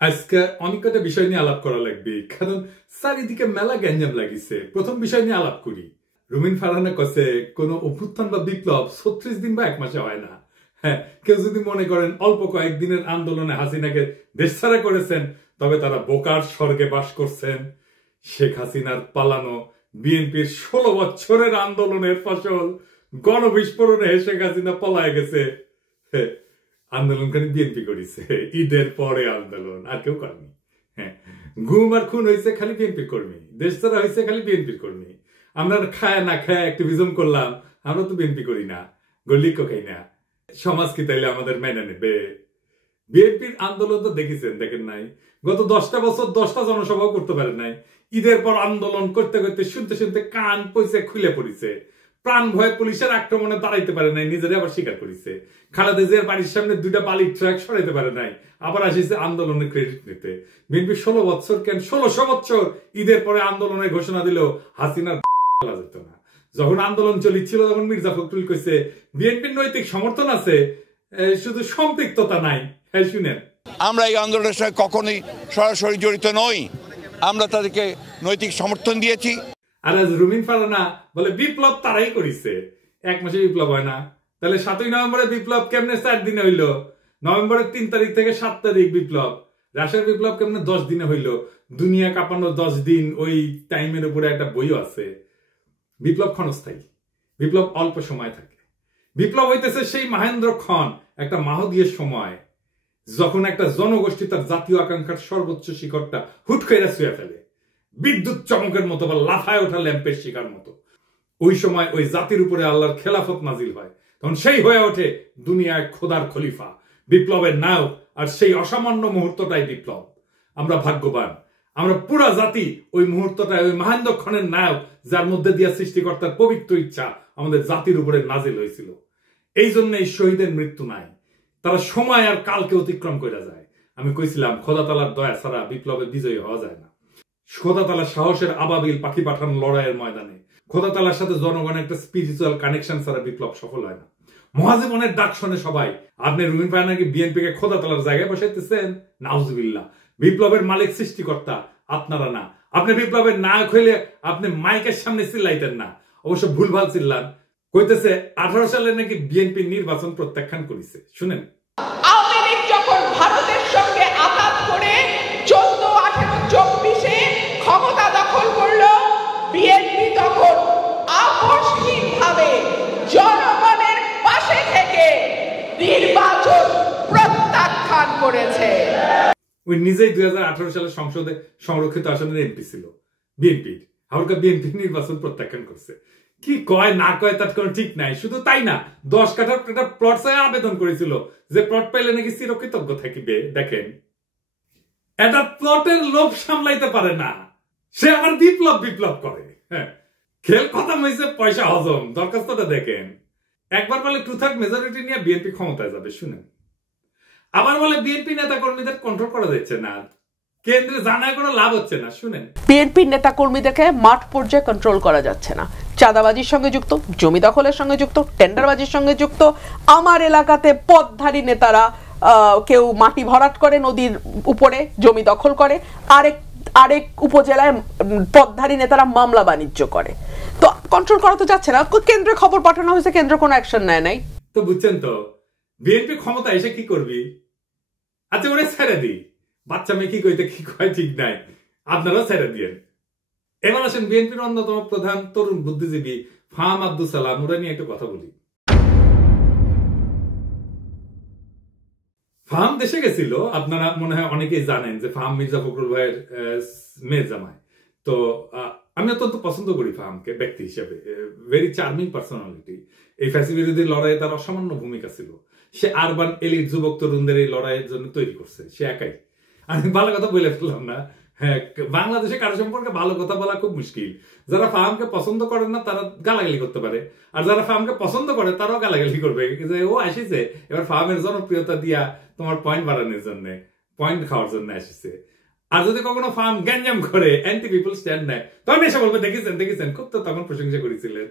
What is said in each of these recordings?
আজকে অনেক কটা বিষয় নিয়ে আলাপ করা লাগবে, কারণ চারিদিকে মেলা গ্যাঞ্জাম লাগিছে। প্রথম বিষয় নিয়ে আলাপ করি। রুমিন ফারহানা কছে কোন অভ্যুত্থান বা বিপ্লব 36 দিন বা 1 মাসে হয় না। হ্যাঁ, কেউ যদি মনে করেন অল্প কয়েকদিনের আন্দোলনে হাসিনাকে দেশছাড়া করেছেন, তবে তারা বোকার স্বর্গে বাস করছেন। শেখ হাসিনার পালানো বিএনপির 16 বছরের আন্দোলনের ফসল গণবিস্ফোরণে শেখ হাসিনা পলায় গেছে। আন্দোলনকারী বিএনপি করেছে, ঈদের পরে আন্দোলন, আর কেউ করেনি। হ্যাঁ, গুম আর খুন হয়েছে খালি বিএনপির কর্মী, দেশ ছাড়া হয়েছে খালি বিএনপির কর্মী। আমরা খায় না খায় অ্যাক্টিভিজম করলাম, আমরা তো বিএনপি করি না, গল্লিকও খাই না। সমাজ কি তাইলে আমাদের মেনে নেবে? বিএনপির আন্দোলন তো দেখেছেন, দেখেন নাই? গত 10টা বছর 10টা জনসভাও করতে পারে নাই। ঈদের পর আন্দোলন করতে করতে শুনতে শুনতে কান পয়সা খুলে পড়েছে। প্রাণ ভয়ে পুলিশের আক্রমণে দাঁড়াইতে পারে নাই, নিজেরা আবার স্বীকার করেছে। খালেদা জিয়ার বাড়ির সামনে 2টা বালির ট্রাক সরাইতে পারে নাই, আবার আসিছে আন্দোলনের ক্রেডিট নিতে। বিএনপি 16 বছর কেন 1600 বছর ঈদের পরে আন্দোলনের ঘোষণা দিল, হাসিনার বলা যেত না। যখন আন্দোলন চলিছিল তখন মির্জা ফখরুল কইছে বিএনপির নৈতিক সমর্থন আছে, শুধু সম্পৃক্ততা নাই। হ্যাঁ, শুনেন, আমরা এই আন্দোলনের সঙ্গে কখনোই সরাসরি জড়িত নই, আমরা তাদেরকে নৈতিক সমর্থন দিয়েছি। আর আজ রুমিন ফারহানা বলে বিপ্লব তারাই করেছে, 1 মাসে বিপ্লব হয় না। তাহলে 7ই নভেম্বরে বিপ্লব কেমনে 4 দিনে হইল? নভেম্বরের 3 তারিখ থেকে 7 তারিখ বিপ্লব। রাশিয়ার বিপ্লব কেমনে 10 দিনে হইল? দুনিয়া কাঁপানো 10 দিন, ওই টাইমের উপরে একটা বইও আছে। বিপ্লব ক্ষণস্থায়ী, বিপ্লব অল্প সময় থাকে। বিপ্লব হইতেছে সেই মহেন্দ্র ক্ষণ, একটা মাহদীয় সময়, যখন একটা জনগোষ্ঠী তার জাতীয় আকাঙ্ক্ষার সর্বোচ্চ শিখরটা হুট করে ছুঁয়ে ফেলে, বিদ্যুৎ চমকের মতো বা লাফায় ওঠা ল্যাম্পের শিকার মতো। ওই সময় ওই জাতির উপরে আল্লাহর খেলাফত নাজিল হয়, তখন সেই হয়ে ওঠে দুনিয়ায় খোদার খলিফা, বিপ্লবের নায়ক। আর সেই অসামান্য মুহূর্তটাই বিপ্লব। আমরা ভাগ্যবান, আমরা পুরা জাতি ওই মুহূর্তটায়, ওই মহেন্দ্র ক্ষণের নায়ক, যার মধ্যে দিয়ে সৃষ্টিকর্তার পবিত্র ইচ্ছা আমাদের জাতির উপরে নাজিল হয়েছিল। এই জন্য এই শহীদের মৃত্যু নাই, তারা সময় আর কালকে অতিক্রম করে যায়। আমি কইছিলাম খোদা তাআলার দয়া ছাড়া বিপ্লবে বিজয়ী হওয়া যায় না। খোদা তাআলার সাহসের আবাবিল পাখি পাঠানো লড়াইয়ের ময়দানে খোদা তাআলার সাথে জনগণের একটা স্পিরিচুয়াল কানেকশন ছাড়া বিপ্লব সফল হয় না। মহাজীবনের ডাক শোনে সবাই। আপনি রুমিন ফারহানাকে বিএনপি কে খোদা তাআলার জায়গায় বসাইতেছেন? নাউজুবিল্লাহ। বিপ্লবের মালিক সৃষ্টিকর্তা, আপনারা না। আপনি বিপ্লবের নায়ক হইলে আপনি মাইকের সামনে চিল্লাইতেন না, অবশ্য ভুলভাল চিল্লান। কইতেছে 18 সালে নাকি বিএনপি নির্বাচন প্রত্যাখ্যান করেছে। শুনেন, আওয়ামী লীগ যখন ভারতের সঙ্গে আঘাত করে 14, 18, 24-এ ক্ষমতা দখল করলো, বিএনপি তখন আকস্মিকভাবে জনগণের পাশে থেকে নির্বাচন প্রত্যাখ্যান করেছে। ওই নিজেই 2018 সালে সংসদে সংরক্ষিত আসনের এমপি ছিল বিএনপির, হালকা বিএনপি নির্বাচন প্রত্যাখ্যান করছে। কি কয় না কয় তার কোনো ঠিক নাই। শুধু তাই না, 10 কাঠার একটা প্লট চাই আবেদন করেছিল, যে প্লট পাইলে নাকি চিরকৃতজ্ঞ থাকিবে। দেখেন, এটা প্লটের লোভ সামলাইতে পারে না, সে আবার বিপ্লব করে। হ্যাঁ, খেল খতম হয়েছে, পয়সা হজম। দরখাস্তটা দেখেন, একবার বলে 2/3 মেজরিটি নিয়ে বিএনপি ক্ষমতায় যাবে। শুনেন, আবার বলে বিএনপি নেতা কর্মীদের কন্ট্রোল করা যাচ্ছে না, কেন্দ্রে জানায় কোনো লাভ হচ্ছে না। শুনেন, বিএনপি নেতা কর্মীদেরকে মাঠ পর্যায়ে কন্ট্রোল করা যাচ্ছে না, চাঁদাবাজির সঙ্গে যুক্ত, জমি দখলের সঙ্গে যুক্ত, টেন্ডারবাজির সঙ্গে যুক্ত। আমার এলাকাতে পদধারী নেতারা কেউ মাটি ভরাট করে নদীর উপরে, জমি দখল করে, আরেক উপজেলায় পদধারী নেতারা মামলা বাণিজ্য করে। তো কন্ট্রোল করা তো যাচ্ছে না। কেন্দ্রে খবর পাঠানো হয়েছে, কেন্দ্র কোনো অ্যাকশন নেয় নাই। তো বুঝছেন তো, বিএনপি ক্ষমতা এসে কি করবি? আচ্ছা, ওরে ছেড়ে দি, বাচ্চা মেয়ে কি কইতে কি কয় ঠিক নাই, আপনারাও ছেড়ে দিয়েন। এবার আসেন বিএনপির অন্যতম প্রধান তরুণ বুদ্ধিজীবী ফাহাম আব্দুল সালাম, ওরা নিয়ে একটু কথা বলি। ফাহাম দেশে গেছিল, আপনারা মনে হয় অনেকেই জানেন যে ফাহাম মির্জা ফখরুল ভাইয়ের মেয়ে জামাই। তো আমি অত্যন্ত পছন্দ করি ফাহামকে ব্যক্তি হিসেবে, ভেরি চার্মিং পার্সোনালিটি। এই ফ্যাসি বিরোধী লড়াইয়ে তার অসামান্য ভূমিকা ছিল। সে আরবান এলিট যুবক তরুণদের এই লড়াইয়ের জন্য তৈরি করছে, সে একাই। আমি ভালো কথা বলে ফেললাম না। হ্যাঁ, বাংলাদেশে কারো সম্পর্কে ভালো কথা বলা খুব মুশকিল। যারা ফাহামকে পছন্দ করেন না তারা গালাগালি করতে পারে, আর যারা ফাহামকে পছন্দ করে তারাও গালাগালি করবে যে ও আসিছে এবার ফাহামের জনপ্রিয়তা দিয়া তোমার পয়েন্ট বাড়ানোর জন্য, পয়েন্ট খাওয়ার জন্য আসিছে। আর যদি কখনো ফাহাম গ্যাঞ্জাম করে, অ্যান্টি পিপল স্ট্যান্ড নেয়, তখন এসে বলবে দেখেছেন, খুব তো তখন প্রশংসা করেছিলেন।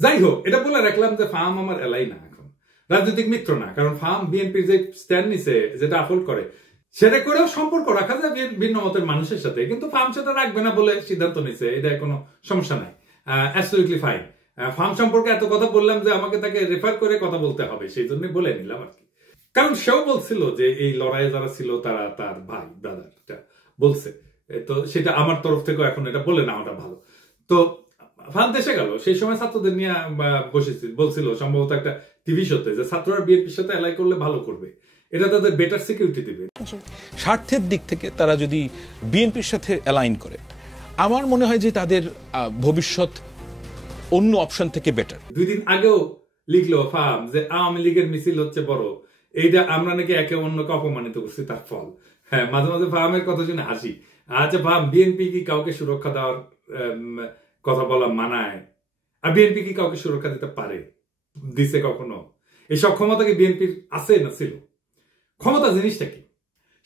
যাই হোক, এটা বলে রাখলাম যে ফাহাম আমার এলাই না, এখন রাজনৈতিক মিত্র না। কারণ ফাহাম বিএনপির যে স্ট্যান্ড নিছে, যেটা আপলোড করে, সেটা করেও সম্পর্ক রাখা যায় ভিন্ন মতের মানুষের সাথে, কিন্তু ফার্ম সেটা রাখবে না বলে সিদ্ধান্ত নিছে, এটা কোনো সমস্যা নাই, অ্যাবসলিউটলি ফাইন। ফার্ম সম্পর্কে এত কথা বললাম যে আমাকে তাকে রেফার করে কথা বলতে হবে, সেই জন্য বলে নিলাম আর কি। কারণ সেও বলছিল যে এই লড়াইয়ে যারা ছিল তারা তার ভাই ব্রাদার বলছে, তো সেটা আমার তরফ থেকে এখন এটা বলে নেওয়াটা ভালো। তো ফার্ম দেশে গেল, সেই সময় ছাত্রদের নিয়ে বলছিল সম্ভবত একটা টিভি শোতে যে ছাত্ররা বিএনপির সাথে এলাই করলে ভালো করবে, এটা তাদের বেটার সিকিউরিটি দিবে। স্বার্থের দিক থেকে তারা যদি বিএনপির সাথে অ্যালাইন করে, আমার মনে হয় যে তাদের ভবিষ্যৎ অন্য অপশন থেকে বেটার। 2 দিন আগেও লিখলো ফার্ম যে আওয়ামী লীগের মিছিল হচ্ছে বড়, এইটা আমরা নাকি একে অন্যকে অপমানিত করছি তার ফল। হ্যাঁ, মাঝে মাঝে ফার্মের কথা শুনে হাসি। আচ্ছা ফার্ম, বিএনপি কি কাউকে সুরক্ষা দেওয়ার কথা বলা মানায়? আর বিএনপি কি কাউকে সুরক্ষা দিতে পারে? দিছে কখনো? এইসব ক্ষমতা কি বিএনপির আছে না ছিল? ক্ষমতা জিনিসটা কি,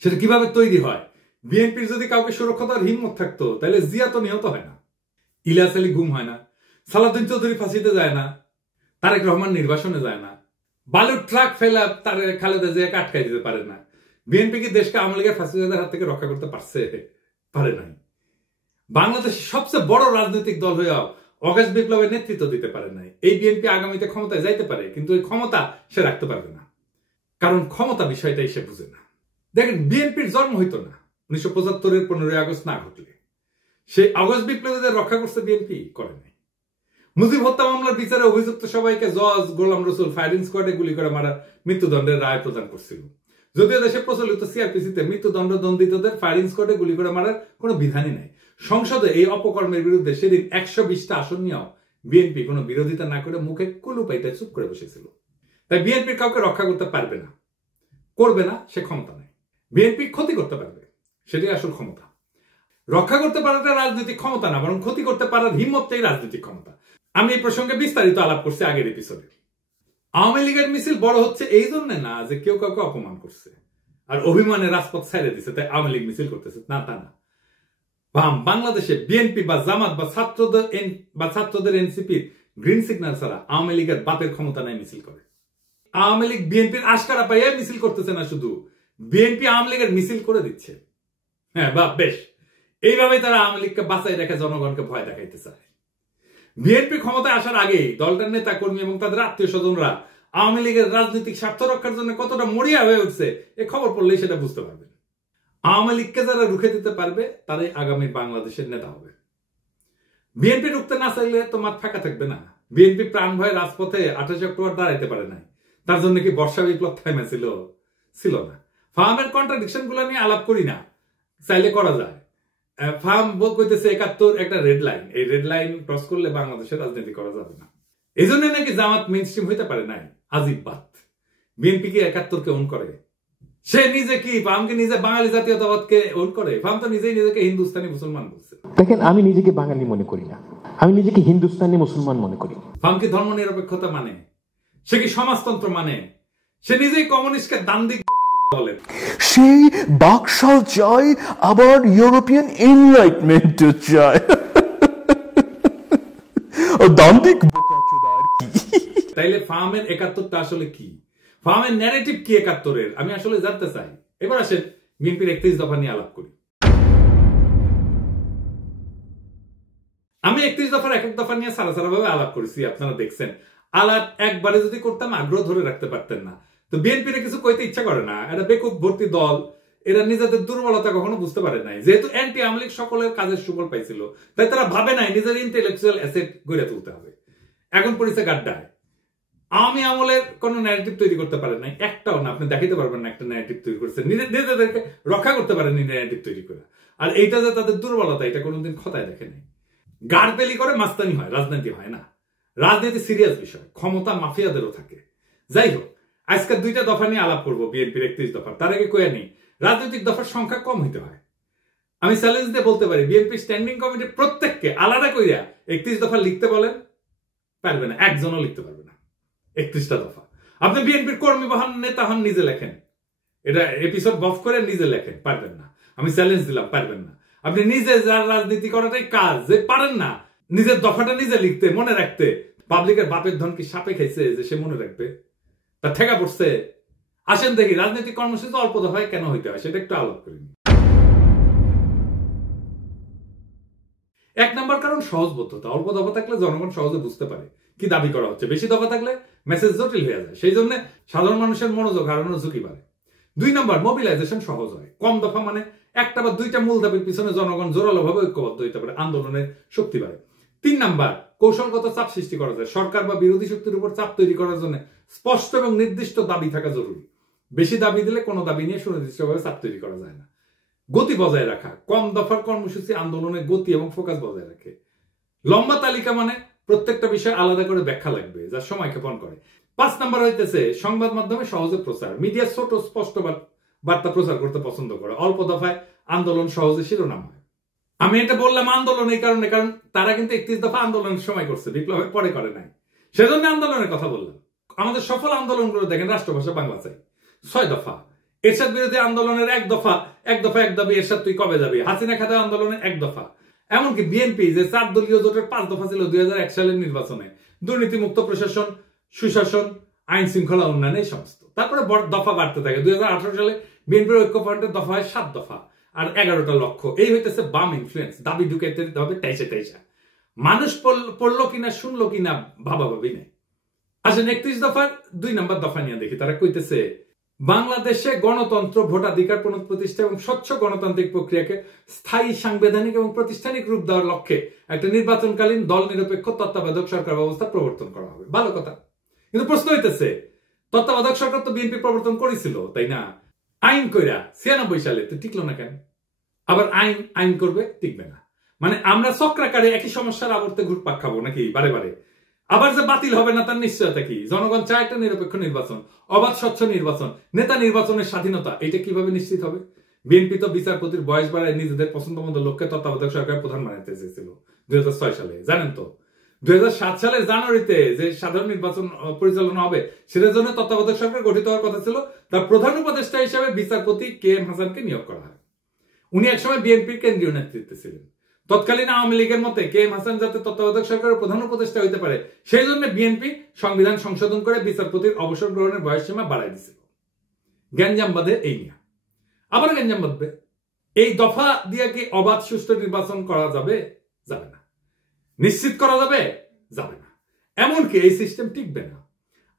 সেটা কিভাবে তৈরি হয়? বিএনপির যদি কাউকে সুরক্ষা দেওয়ার হিম্মত থাকতো তাহলে জিয়া তো নিহত হয় না, ইলিয়াস আলী গুম হয় না, সালাউদ্দিন চৌধুরী ফাঁসিতে যায় না, তারেক রহমান নির্বাসনে যায় না, বালুর ট্রাক ফেলা তার খালেদা জিয়াকে আটকাই দিতে পারে না। বিএনপি কি দেশকে আওয়ামী লীগের ফাঁসিবাদের হাত থেকে রক্ষা করতে পারছে? পারে নাই। বাংলাদেশের সবচেয়ে বড় রাজনৈতিক দল হয়েও অগাস্ট বিপ্লবের নেতৃত্ব দিতে পারে নাই। এই বিএনপি আগামীতে ক্ষমতায় যাইতে পারে, কিন্তু এই ক্ষমতা সে রাখতে পারবে না, কারণ ক্ষমতা বিষয়টাই সে বুঝে না। দেখেন, বিএনপির জন্ম হইতো না 1975-এর 15ই আগস্ট না ঘটলে। সেই আগস্ট বিপ্লবীদের রক্ষা করছে বিএনপি? করে নাই। মুজিব হত্যা মামলার বিচারে অভিযুক্ত সবাইকে জজ গোলাম রসুল ফায়ারিং স্কোয়াডে গুলি করে মারার মৃত্যুদণ্ডের রায় প্রদান করছিল। যদিও দেশে প্রচলিত সিআরপিসিতে মৃত্যুদণ্ড দণ্ডিতদের ফায়ারিং স্কোয়াডে গুলি করে মারার কোনো বিধানই নাই। সংসদে এই অপকর্মের বিরুদ্ধে সেদিন 120টা আসন নিয়েও বিএনপি কোনো বিরোধিতা না করে মুখে কুলু পাইতে চুপ করে বসেছিল। তাই বিএনপির কাউকে রক্ষা করতে পারবে না, করবে না, সে ক্ষমতা নেই। বিএনপি ক্ষতি করতে পারবে, সেটাই আসল ক্ষমতা। রক্ষা করতে পারাটা রাজনৈতিক ক্ষমতা না, বরং ক্ষতি করতে পারার হিম্মতটাই রাজনৈতিক ক্ষমতা। আমি এই প্রসঙ্গে বিস্তারিত আলাপ করছি আগের এপিসোডে। আওয়ামী লীগের মিছিল বড় হচ্ছে এই জন্য না যে কেউ কাউকে অপমান করছে আর অভিমানে রাজপথ ছেড়ে দিচ্ছে তাই আওয়ামী লীগ মিছিল করতেছে, না তা না। বাংলাদেশে বিএনপি বা জামাত বা ছাত্রদের এনসিপির গ্রিন সিগন্যাল ছাড়া আওয়ামী লীগের বাপের ক্ষমতা নাই মিছিল করে। আওয়ামী লীগ বিএনপির আশকারা পাইয়া মিছিল করতেছে না, শুধু বিএনপি আওয়ামী লীগের মিছিল করে দিচ্ছে। হ্যাঁ বা বেশ, এইভাবেই তারা আওয়ামী লীগকে বাঁচাই রেখে জনগণকে ভয় দেখাইতে চায়। বিএনপি ক্ষমতায় আসার আগেই দলটার নেতা কর্মী এবং তাদের আত্মীয় স্বজনরা আওয়ামী লীগের রাজনৈতিক স্বার্থ রক্ষার জন্য কতটা মরিয়া হয়ে উঠছে এ খবর পড়লেই সেটা বুঝতে পারবেন। আওয়ামী লীগকে যারা রুখে দিতে পারবে তারাই আগামী বাংলাদেশের নেতা হবে। বিএনপি রুখতে না চাইলে তো মাঠ ফাঁকা থাকবে না। বিএনপি প্রাণ ভয়ে রাজপথে 28 অক্টোবর দাঁড়াইতে পারে নাই, তার জন্য কি বর্ষা বিপ্লব থামেছিল? ছিল না। ফার্মের কন্ট্রাডিকশন গুলো নিয়ে আলাপ করি না, চাইলে করা যায়। ফার্ম কইতেছে 71 একটা রেড লাইন, এই রেড লাইন ক্রস করলে বাংলাদেশের রাজনীতি করা যাবে না। এই জন্য নাকি জামাত মেইনস্ট্রিম হইতে পারে নাই। আজিব বাত। বিএনপি কি 71 কে ওন করে? সে নিজে কি ফার্মকে নিজে বাঙালি জাতীয়তাবাদকে ওন করে? ফার্ম তো নিজেই নিজেকে হিন্দুস্তানি মুসলমান বলছে। দেখেন, আমি নিজেকে বাঙালি মনে করি না, আমি নিজেকে হিন্দুস্তানি মুসলমান মনে করি। ফার্ম কি ধর্ম নিরপেক্ষতা মানে? সে কি সমাজতন্ত্র মানে? সে নিজেই কমিউনিস্টকে দান্দিক বলে। সেই বাকশাল চাই, আবার ইউরোপিয়ান এনলাইটমেন্ট চাই। দান্দিক বোকাচোদা আর কি। তাইলে ফার্মের 71টা আসলে কি? ফার্মের ন্যারেটিভ কি 71-এর? আমি আসলে জানতে চাই। এবার আসেন বিএনপির 31 দফা নিয়ে আলাপ করি। আমি 31 দফার এক এক দফা নিয়ে সারা ভাবে আলাপ করেছি, আপনারা দেখছেন। আলাপ একবারে যদি করতাম আগ্রহ ধরে রাখতে পারতেন না। তো বিএনপির কিছু কইতে ইচ্ছা করে না, এটা বেকুব ভর্তি দল, এরা নিজেদের দুর্বলতা কখনো বুঝতে পারে নাই। যেহেতু অ্যান্টি আওয়ামী লীগ সকলের কাজের সুফল পাইছিল, তাই তারা ভাবে নাই নিজের ইন্টেলেকচুয়াল অ্যাসেট গড়ে তুলতে হবে। এখন পরিচয় গাড্ডায় আওয়ামী আমলের কোন ন্যারেটিভ তৈরি করতে পারেন নাই, একটাও না। আপনি দেখাইতে পারবেন না একটা ন্যারেটিভ তৈরি করেছে, নিজেদেরকে রক্ষা করতে পারেননি ন্যারেটিভ তৈরি করে। আর এইটা যে তাদের দুর্বলতা, এটা কোনোদিন খতায় দেখে নাই। গাড়পেলি করে মাস্তানি হয়, রাজনীতি হয় না। রাজনীতি সিরিয়াস বিষয়, ক্ষমতা মাফিয়াদেরও থাকে। যাই হোক, আজকে 2টা দফা নিয়ে আলাপ করবো বিএনপির 31 দফা। তার আগে কয়ে নেই, রাজনৈতিক দফার সংখ্যা কম হইতে হয়। আমি চ্যালেঞ্জ দিয়ে বলতে পারি, বিএনপি স্ট্যান্ডিং কমিটির প্রত্যেককে আলাদা কইরা 31 দফা লিখতে বলেন, পারবে না, একজনও লিখতে পারবে না 31টা দফা। আপনি বিএনপির কর্মী বা হন, নেতা হন, নিজে লেখেন, এটা এপিসোড বফ করে নিজে লেখেন, পারবেন না। আমি চ্যালেঞ্জ দিলাম, পারবেন না। আপনি নিজে যার রাজনীতি করাটাই কাজ, যে পারেন না নিজের দফাটা নিজে লিখতে, মনে রাখতে। পাবলিকের বাপের ধন কি সাপে খাইছে যে সে মনে রাখবে? তার ঠেকা পড়ছে। আসেন দেখি রাজনৈতিক কর্মসূচি অল্প দফায় কেন হইতে হয় সেটা একটু আলোক করি। 1 নম্বর কারণ সহজবোধ্যতা। অল্প দফা থাকলে জনগণ সহজে বুঝতে পারে কি দাবি করা হচ্ছে। বেশি দফা থাকলে মেসেজ জটিল হয়ে যায়, সেই জন্য সাধারণ মানুষের মনোযোগ হারানোর ঝুঁকি বাড়ে। 2 নম্বর মোবিলাইজেশন সহজ হয়। কম দফা মানে একটা বা দুইটা মূল দাবির পিছনে জনগণ জোরালো ভাবে ঐক্যবদ্ধ হইতে পারে, আন্দোলনের শক্তি বাড়ে। 3 নম্বর কৌশলগত চাপ সৃষ্টি করা যায়। সরকার বা বিরোধী শক্তির উপর চাপ তৈরি করার জন্য স্পষ্ট এবং নির্দিষ্ট দাবি থাকা জরুরি। বেশি দাবি দিলে কোনো দাবি নিয়ে সুনির্দিষ্টভাবে চাপ তৈরি করা যায় না। গতি বজায় রাখা। কম দফার কর্মসূচি আন্দোলনের গতি এবং ফোকাস বজায় রাখে। লম্বা তালিকা মানে প্রত্যেকটা বিষয় আলাদা করে ব্যাখ্যা লাগবে, যা সময় ক্ষেপণ করে। 5 নম্বর হইতেছে সংবাদ মাধ্যমে সহজে প্রচার। মিডিয়া ছোট স্পষ্ট বার্তা প্রচার করতে পছন্দ করে। অল্প দফায় আন্দোলন সহজে শিরোনাম হয়। আমি এটা বললাম আন্দোলন এই কারণে, কারণ তারা কিন্তু 31 দফা আন্দোলনের সময় করছে, বিপ্লবের পরে করে নাই, সেজন্য আন্দোলনের কথা বললাম। আমাদের সফল আন্দোলনগুলো দেখেন, রাষ্ট্রভাষা বাংলা চাই 6 দফা। এরশাদ বিরোধী আন্দোলনের 1 দফা, 1 দফা 1 দাবি, এরশাদ তুই কবে যাবি। হাসিনা খাতা আন্দোলনের 1 দফা। এমনকি বিএনপি যে 4 দলীয় জোটের 5 দফা ছিল 2001 সালের নির্বাচনে, দুর্নীতিমুক্ত প্রশাসন, সুশাসন, আইন শৃঙ্খলা উন্নয়ন, এই সমস্ত। তারপরে দফা বাড়তে থাকে। 2018 সালে বিএনপির ঐক্যফ্রন্টের দফা হয় 7 দফা আর 11টা লক্ষ্য। এই হইতেছে বাম ইনফ্লুয়েন্স। দাবি ঢুকাইতে হবে টাইসা। মানুষ পড়লো কিনা শুনলো কিনা ভাবাভাবি নেই। আসেন 31 দফার 2 নম্বর দফা নিয়ে দেখি। তারা কইতেছে বাংলাদেশে গণতন্ত্র, ভোটাধিকার পুনঃপ্রতিষ্ঠা এবং স্বচ্ছ গণতান্ত্রিক প্রক্রিয়াকে স্থায়ী, সাংবিধানিক এবং প্রাতিষ্ঠানিক রূপ দেওয়ার লক্ষ্যে একটা নির্বাচনকালীন দল নিরপেক্ষ তত্ত্বাবধায়ক সরকার ব্যবস্থা প্রবর্তন করা হবে। ভালো কথা, কিন্তু প্রশ্ন হইতেছে তত্ত্বাবধায়ক সরকার তো বিএনপি প্রবর্তন করেছিল, তাই না? আইন কইরা 96 সালে তো টিকলো না কেন? আবার আইন করবে, টিকবে না। মানে আমরা চক্রাকারে একই সমস্যার আবর্তে ঘুরপাক খাবো নাকি বারে বারে? আবার যে বাতিল হবে না তার নিশ্চয়তা কি? জনগণ চায় একটা নিরপেক্ষ নির্বাচন, অবাধ স্বচ্ছ নির্বাচন, নেতা নির্বাচনের স্বাধীনতা। এটা কিভাবে নিশ্চিত হবে? বিএনপি তো বিচারপতির বয়স বাড়ায় নিজেদের পছন্দ মতো লোককে তত্ত্বাবধায়ক সরকার প্রধান বানাতে চেয়েছিল 2006 সালে, জানেন তো? 2007 সালের জানুয়ারিতে যে সাধারণ নির্বাচন পরিচালনা হবে সেটার জন্য তত্ত্বাবধায়ক সরকার গঠিত হওয়ার কথা ছিল। তার প্রধান উপদেষ্টা হিসেবে বিচারপতি KM হাসানকে নিয়োগ করা হয়। উনি একসময় বিএনপির কেন্দ্রীয় নেতৃত্বে ছিলেন। তৎকালীন আওয়ামী লীগের মতে KM হাসান যাতে তত্ত্বাবধায়ক সরকারের প্রধান উপদেষ্টা হইতে পারে, সেই জন্য বিএনপি সংবিধান সংশোধন করে বিচারপতির অবসর গ্রহণের বয়সসীমা বাড়াই দিছিল। গ্যাঞ্জাম বাঁধে এই নিয়ে, আবার গ্যাঞ্জাম বাঁধবে। এই দফা দিয়ে কি অবাধ সুষ্ঠু নির্বাচন করা যাবে? যাবে না। নিশ্চিত করা যাবে? যাবে না। এমনকি এই সিস্টেম টিকবে না,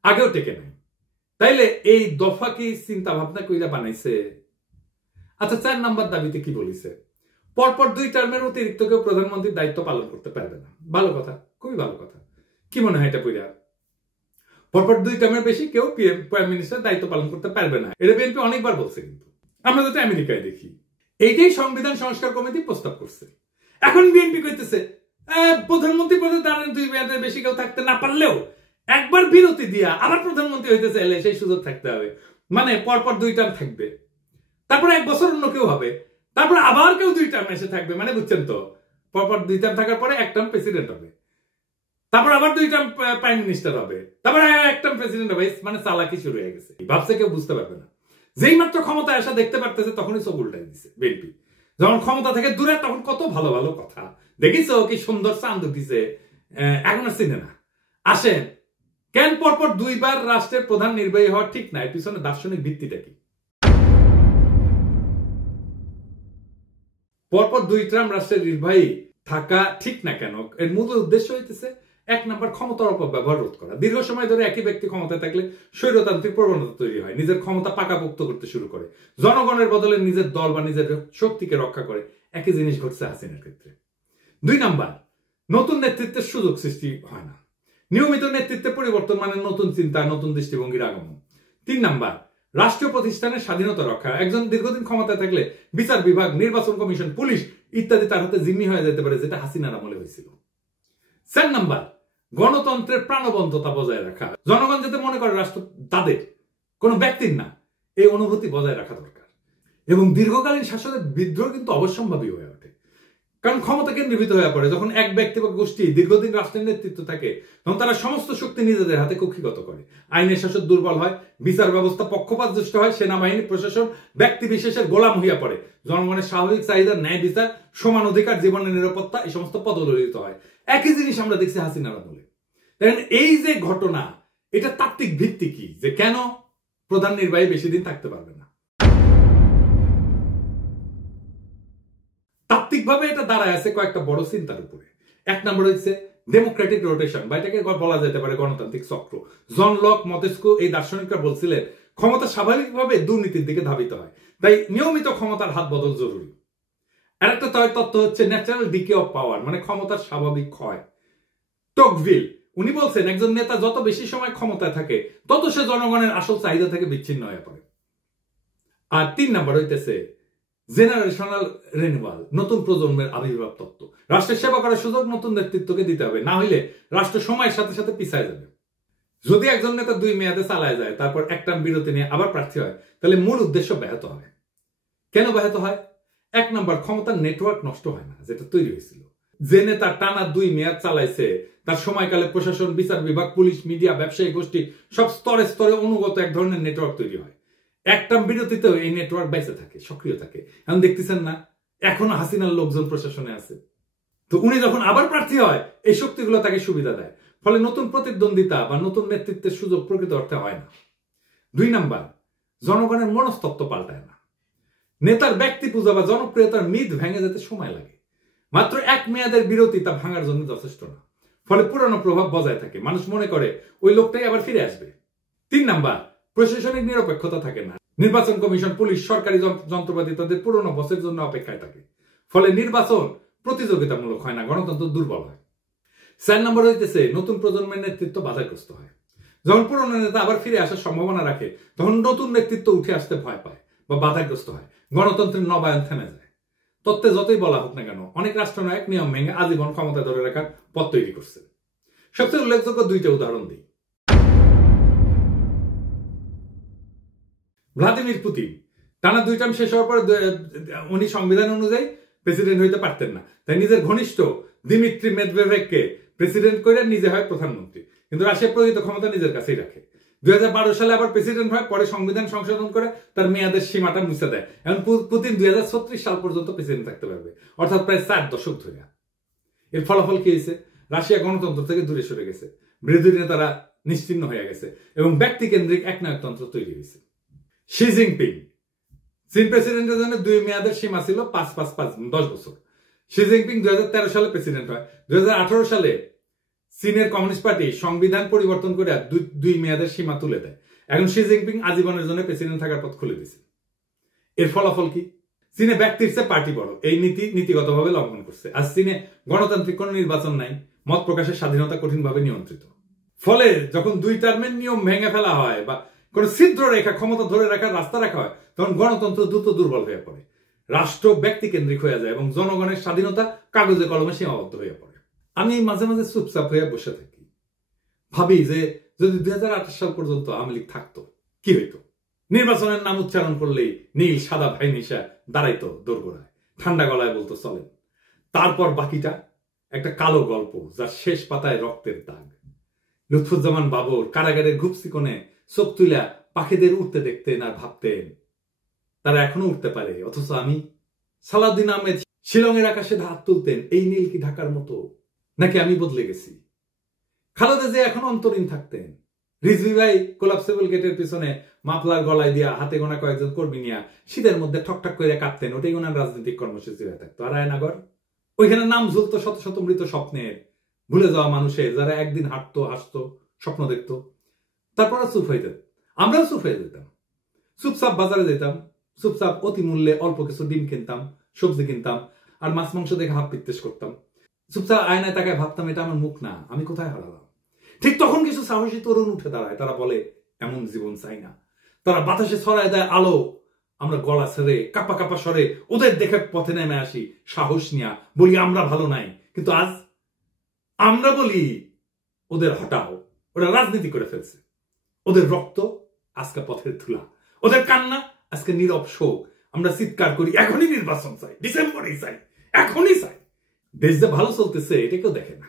আগেও টেকে নাই। তাইলে এই দফা কি চিন্তা ভাবনা কইরা বানাইছে? আচ্ছা, 4 নম্বর দাবিতে কি বলিছে? পরপর 2 টার্মের অতিরিক্ত কেউ প্রধানমন্ত্রীর দায়িত্ব পালন করতে পারবে না। ভালো কথা, খুবই ভালো কথা। কি মনে হয় এটা পইরা? পরপর 2 টার্মের বেশি কেউ প্রাইম মিনিস্টার দায়িত্ব পালন করতে পারবে না। এটা বিএনপি অনেকবার বলছে, কিন্তু আমরা যাতে আমেরিকায় দেখি এইটাই সংবিধান সংস্কার কমিটি প্রস্তাব করছে। এখন বিএনপি কইতেছে প্রধানমন্ত্রী পদে দাঁড়ান 2 মেয়াদের বেশি কেউ থাকতে না পারলেও একবার বিরতি দিয়া আবার প্রধানমন্ত্রী হইতে চাইলে সেই সুযোগ থাকতে হবে। মানে পরপর 2 টার্ম থাকবে, তারপরে 1 বছর অন্য কেউ হবে, তারপর আবার কেউ 2 টার্ম এসে থাকবে। মানে বুঝছেন তো, পরপর 2 টার্ম থাকার পরে 1 টার্ম প্রেসিডেন্ট হবে, তারপর আবার 2 টার্ম প্রাইম মিনিস্টার হবে, তারপর 1 টার্ম প্রেসিডেন্ট হবে। মানে চালাকি শুরু হয়ে গেছে, ভাবছে কেউ বুঝতে পারবে না। যেই মাত্র ক্ষমতায় আসা দেখতে পারতেছে তখনই চোখ উল্টাই দিচ্ছে বিএনপি। যখন ক্ষমতা থেকে দূরে তখন কত ভালো ভালো কথা দেখিছো, কি সুন্দর চাঁদ দিছে, এখন আর চিনে না। আসেন, কেন পরপর 2 বার রাষ্ট্রের প্রধান নির্বাহী হওয়া ঠিক না? এর পিছনে দার্শনিক ভিত্তিটা কি? পরপর 2 টার্ম রাষ্ট্রের নির্বাহী থাকা ঠিক না কেন? এর মূল উদ্দেশ্য হইতেছে 1 নম্বর ক্ষমতার অপব্যবহার রোধ করা। দীর্ঘ সময় ধরে একই ব্যক্তি ক্ষমতায় থাকলে স্বৈরতান্ত্রিক প্রবণতা তৈরি হয়, নিজের ক্ষমতা পাকাপোক্ত করতে শুরু করে, জনগণের বদলে নিজের দল বা নিজের শক্তিকে রক্ষা করে। একই জিনিস ঘটছে হাসিনার ক্ষেত্রে। 2 নম্বর নতুন নেতৃত্বের সুযোগ সৃষ্টি হয় না। নিয়মিত নেতৃত্বে পরিবর্তন মানে নতুন চিন্তা, নতুন দৃষ্টিভঙ্গির আগমন। 3 নম্বর রাষ্ট্রীয় প্রতিষ্ঠানের স্বাধীনতা রক্ষা। একজন দীর্ঘদিন ক্ষমতায় থাকলে বিচার বিভাগ, নির্বাচন কমিশন, পুলিশ ইত্যাদি তার হাতে জিম্মি হয়ে যেতে পারে, যেটা হাসিনার আমলে হয়েছিল। 4 নম্বর গণতন্ত্রের প্রাণবন্ততা বজায় রাখা। জনগণ যাতে মনে করে রাষ্ট্র তাদের, কোনো ব্যক্তির না, এই অনুভূতি বজায় রাখা দরকার। এবং দীর্ঘকালীন শাসনের বিদ্রোহ কিন্তু অবশ্যম্ভাবী হয়ে ওঠে, কারণ ক্ষমতা কেন্দ্রীভূত হয়ে পড়ে। যখন এক ব্যক্তি বা গোষ্ঠী দীর্ঘদিন রাষ্ট্রের নেতৃত্ব থাকে তখন তারা সমস্ত শক্তি নিজেদের হাতে কক্ষিগত করে। আইনের শাসন দুর্বল হয়, বিচার ব্যবস্থা পক্ষপাতদুষ্ট হয়, সেনাবাহিনী প্রশাসন ব্যক্তি বিশেষের গোলাম হইয়া পড়ে, জনগণের স্বাভাবিক চাহিদা, ন্যায় বিচার, সমান অধিকার, জীবনের নিরাপত্তা এই সমস্ত পদদলিত হয়। একই জিনিস আমরা দেখছি হাসিনার আমলে। দেখেন এই যে ঘটনা, এটা তাত্ত্বিক ভিত্তি কি, যে কেন প্রধান নির্বাহী বেশি দিন থাকতে পারবে না। তাত্ত্বিকভাবে এটা দাঁড়ায় আছে কয়েকটা বড় চিন্তার উপরে। এক নম্বর হচ্ছে ডেমোক্রেটিক রোটেশন, বা এটাকে বলা যেতে পারে গণতান্ত্রিক চক্র। জন লক, মন্তেস্কু এই দার্শনিকরা বলছিলেন ক্ষমতা স্বাভাবিকভাবে দুর্নীতির দিকে ধাবিত হয়, তাই নিয়মিত ক্ষমতার হাত বদল জরুরি। আরেকটা তত্ত্ব হচ্ছে ন্যাচারাল ডিকে অফ পাওয়ার, মানে ক্ষমতার স্বাভাবিক ক্ষয়। টকভিল উনি বলছেন একজন নেতা যত বেশি সময় ক্ষমতায় থাকে তত সে জনগণের আসল চাহিদা থেকে বিচ্ছিন্ন হয়ে পড়ে। আর 3 নম্বর হইতেছে জেনারেশনাল রিনিউয়াল, নতুন প্রজন্মের আবির্ভাব তত্ত্ব। রাষ্ট্রের সেবা করার সুযোগ নতুন নেতৃত্বকে দিতে হবে, না হইলে রাষ্ট্র সময়ের সাথে সাথে পিছায় যাবে। যদি একজন নেতা 2 মেয়াদে চালায় যায়, তারপর এক টার্ম বিরতি নিয়ে আবার প্রার্থী হয়, তাহলে মূল উদ্দেশ্য ব্যাহত হয়। কেন ব্যাহত হয়? 1 নম্বর, ক্ষমতার নেটওয়ার্ক নষ্ট হয় না, যেটা তৈরি হয়েছিল। যে নেতা টানা 2 মেয়াদ চালাইছে, তার সময়কালে প্রশাসন, বিচার বিভাগ, পুলিশ, মিডিয়া, ব্যবসায়ী গোষ্ঠী সব স্তরে স্তরে অনুগত এক ধরনের নেটওয়ার্ক তৈরি হয়। একটা বিরতিতেও এই নেটওয়ার্ক বেঁচে থাকে, সক্রিয় থাকে। এখন দেখতেছেন না, এখনো হাসিনার লোকজন প্রশাসনে আছে। তো উনি যখন আবার প্রার্থী হয়, এই শক্তিগুলো তাকে সুবিধা দেয়, ফলে নতুন প্রতিদ্বন্দ্বিতা বা নতুন নেতৃত্বের সুযোগ প্রকৃত অর্থে হয় না। 2 নম্বর, জনগণের মনস্তত্ত্ব পাল্টায় না। নেতার ব্যক্তি পূজা বা জনপ্রিয়তার মিথ ভেঙে যেতে সময় লাগে। মাত্র 1 মেয়াদের বিরতি তা ভাঙার জন্য যথেষ্ট না, ফলে পুরনো প্রভাব বজায় থাকে। মানুষ মনে করে ওই লোকটাই আবার ফিরে আসবে। 3 নম্বর, প্রশাসনিক নিরপেক্ষতা থাকে না। নির্বাচন কমিশন, পুলিশ, সরকারি যন্ত্রপাতি তাদের পুরনো বসের জন্য অপেক্ষায় থাকে, ফলে নির্বাচন প্রতিযোগিতামূলক হয় না, গণতন্ত্র দুর্বল হয়। 4 নম্বর হইতেছে নতুন প্রজন্মের নেতৃত্ব বাধাগ্রস্ত হয়। যখন পুরনো নেতা আবার ফিরে আসার সম্ভাবনা রাখে, তখন নতুন নেতৃত্ব উঠে আসতে ভয় পায় বা বাধাগ্রস্ত হয়, গণতন্ত্রের নবায়ন থেমে যায়। তত্ত্বে যতই বলা হোক না কেন, অনেক রাষ্ট্রনায়ক নিয়ম ভেঙে আজীবন ক্ষমতা ধরে রাখার পথ তৈরি করছে। সবচেয়ে উল্লেখযোগ্য 2টা উদাহরণ দিই। ভ্লাদিমির পুতিন টানা 2 টার্ম শেষ হওয়ার পর উনি সংবিধান অনুযায়ী প্রেসিডেন্ট হইতে পারতেন না, তাই নিজের ঘনিষ্ঠ দিমিত্রি মেদভেদেভকে প্রেসিডেন্ট করে নিজে হয় প্রধানমন্ত্রী, কিন্তু রাশিয়া প্রকৃত ক্ষমতা নিজের কাছেই রাখে। 2012 সালে আবার প্রেসিডেন্ট হয়, পরে সংবিধান সংশোধন করে তার মেয়াদের সীমাটা মুছে দেয়। এখন পুতিন 2036 সাল পর্যন্ত প্রেসিডেন্ট থাকতে পারবে, অর্থাৎ প্রায় 4 দশক ধরে। এর ফলাফল কি হয়েছে? রাশিয়া গণতন্ত্র থেকে দূরে সরে গেছে, বিরোধী নেতারা নিশ্চিহ্ন হয়ে গেছে এবং ব্যক্তিকেন্দ্রিক একনায়কতন্ত্র তৈরি হয়েছে। শি জিনপিং, চীন প্রেসিডেন্টের জন্য 2 মেয়াদের সীমা ছিল 5-5-5 10 বছর। শি জিনপিং 2013 সালে প্রেসিডেন্ট হয়। 2018 সালে চীনের কমিউনিস্ট পার্টি সংবিধান পরিবর্তন করে 2 মেয়াদের সীমা তুলে দেয়। এখন শি জিনপিং আজীবনের জন্য প্রেসিডেন্ট থাকার পথ খুলে দিয়েছে। এর ফলাফল কি? চীনে ব্যক্তির চেয়ে পার্টি বড়, এই নীতিগতভাবে লঙ্ঘন করছে। আজ চীনে গণতান্ত্রিক কোনো নির্বাচন নাই, মত প্রকাশের স্বাধীনতা কঠিনভাবে নিয়ন্ত্রিত। ফলে যখন 2 টার্মের নিয়ম ভেঙে ফেলা হয় বা কোন ছিদ্র রেখা ক্ষমতা ধরে রাখার রাস্তা রাখা হয়, তখন গণতন্ত্র দ্রুত দুর্বল হয়ে পড়ে, রাষ্ট্র ব্যক্তি কেন্দ্রিক হয়ে যায় এবং জনগণের স্বাধীনতা কাগজে কলমে সীমাবদ্ধ হয়ে পড়ে। আমি মাঝে মাঝে চুপচাপ হয়ে বসে থাকি, ভাবি যে যদি 2028 সাল পর্যন্ত আওয়ামী লীগ থাকতো কি হইতো? নির্বাচনের নাম উচ্চারণ করলেই নীল সাদা ভাই নিশা দাঁড়াইতো দোরগোড়ায়, ঠান্ডা গলায় বলতো চলেন। তারপর বাকিটা একটা কালো গল্প, যার শেষ পাতায় রক্তের দাগ। লুৎফুজ্জামান বাবর কারাগারের ঘুপসি কোণে চোখ তুলা পাখিদের উঠতে দেখতেন আর ভাবতেন তারা এখনো উঠতে পারে, অথচ আমি। সালাউদ্দিন আহমেদ শিলংয়ের আকাশে হাত তুলতেন, এই নীল কি ঢাকার মতো, নাকি আমি বদলে গেছি? খালেদা জিয়া এখন অন্তরীণ থাকতেন। রিজভী ভাই কোলাপসেবল গেটের পিছনে মাফলার গলায় দিয়া হাতে গোনা কয়েকজন কর্মী নিয়া শীতের মধ্যে ঠকঠক করে কাঁপতেন, ওটাই ওনার রাজনৈতিক কর্মসূচি হয়ে থাকতো। আর আয়নাগর, ওইখানে নাম ঝুলতো শত শত মৃত স্বপ্নের, ভুলে যাওয়া মানুষের, যারা একদিন হাঁটতো, হাসতো, স্বপ্ন দেখতো, তারপরে চুপ হয়ে যেত। আমরাও চুপ হয়ে যেতাম, চুপচাপ বাজারে যেতাম, চুপচাপ অতি মূল্যে অল্প কিছু ডিম কিনতাম, সবজি কিনতাম, আর মাছ মাংস দেখে হাত পিত্তেশ করতাম। চুপচাপ আয়নায় তাকায় ভাবতাম এটা আমার মুখ না, আমি কোথায় হারালাম। ঠিক তখন কিছু সাহসী তরুণ উঠে দাঁড়ায়, তারা বলে এমন জীবন চাই না। তারা বাতাসে ছড়ায় দেয় আলো, আমরা গলা ছেড়ে কাপা কাপা স্বরে ওদের দেখে পথে নেমে আসি, সাহস নিয়া বলি আমরা ভালো নাই। কিন্তু আজ আমরা বলি ওদের হটাও, ওরা রাজনীতি করে ফেলছে। ওদের রক্ত আজকে পথের ধুলা, ওদের কান্না আজকে নীরব শোক। আমরা চিৎকার করি এখনই নির্বাচন চাই, ডিসেম্বরেই চাই, এখনই চাই। দেশ যে ভালো চলতেছে এটা কেউ দেখে না।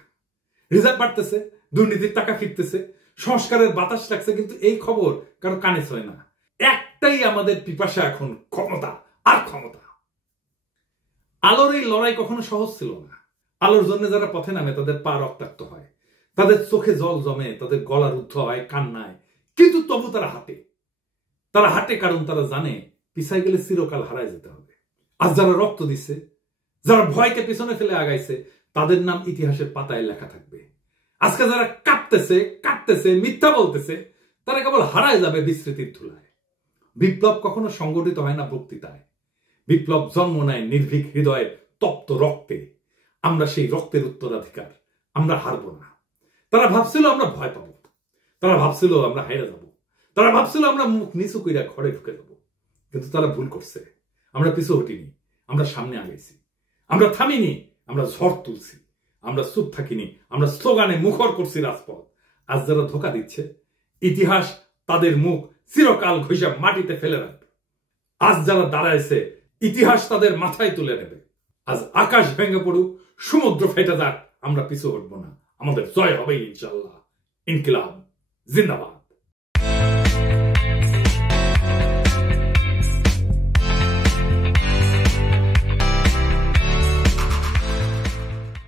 রিজার্ভ বাড়তেছে, দুর্নীতির টাকা ফিরতেছে, সংস্কারের বাতাস লাগছে, কিন্তু এই খবর কারো কানে ছয় না। একটাই আমাদের পিপাসা এখন, ক্ষমতা আর ক্ষমতা। আলোর এই লড়াই কখনো সহজ ছিল না। আলোর জন্য যারা পথে নামে তাদের পা রক্তাক্ত হয়, তাদের চোখে জল জমে, তাদের গলা রুদ্ধ হয় কান্নায়, কিন্তু তবু তারা হাঁটে। তারা হাঁটে কারণ তারা জানে পিছাই গেলে চিরকাল হারায় যেতে হবে। আজ যারা রক্ত দিচ্ছে, যারা ভয়কে পিছনে ফেলে আগাইছে, তাদের নাম ইতিহাসের পাতায় লেখা থাকবে। আজকে যারা কাঁপতেছে, মিথ্যা বলতেছে, তারা কেবল হারায় যাবে বিস্মৃতির ধুলায়। বিপ্লব কখনো সংগঠিত হয় না বক্তৃতায়, বিপ্লব জন্ম নেয় নির্ভীক হৃদয়ের তপ্ত রক্তে। আমরা সেই রক্তের উত্তরাধিকার, আমরা হারবো না। তারা ভাবছিল আমরা ভয় পাবো, তারা ভাবছিল আমরা হাইরা যাব, তারা ভাবছিল আমরা মুখ নিচু কইরা ঘরে ঢুকে যাব, কিন্তু তারা ভুল করছে। আমরা পিছু হটিনি, আমরা সামনে আগাইছি, আমরা থামিনি, আমরা ঝড় তুলছি, আমরা চুপ থাকিনি, আমরা স্লোগানে মুখর করছি রাজপথ। আজ যারা ধোকা দিচ্ছে, ইতিহাস তাদের মুখ চিরকাল ঘষে মাটিতে ফেলে রাখবে। আজ যারা দাঁড়াইছে, ইতিহাস তাদের মাথায় তুলে নেবে। আজ আকাশ ভেঙে পড়ুক, সমুদ্র ফেটে যাক, আমরা পিছু হটবো না। আমাদের জয় হবে ইনশাআল্লাহ। ইনকিলাব জিন্দাবাদ।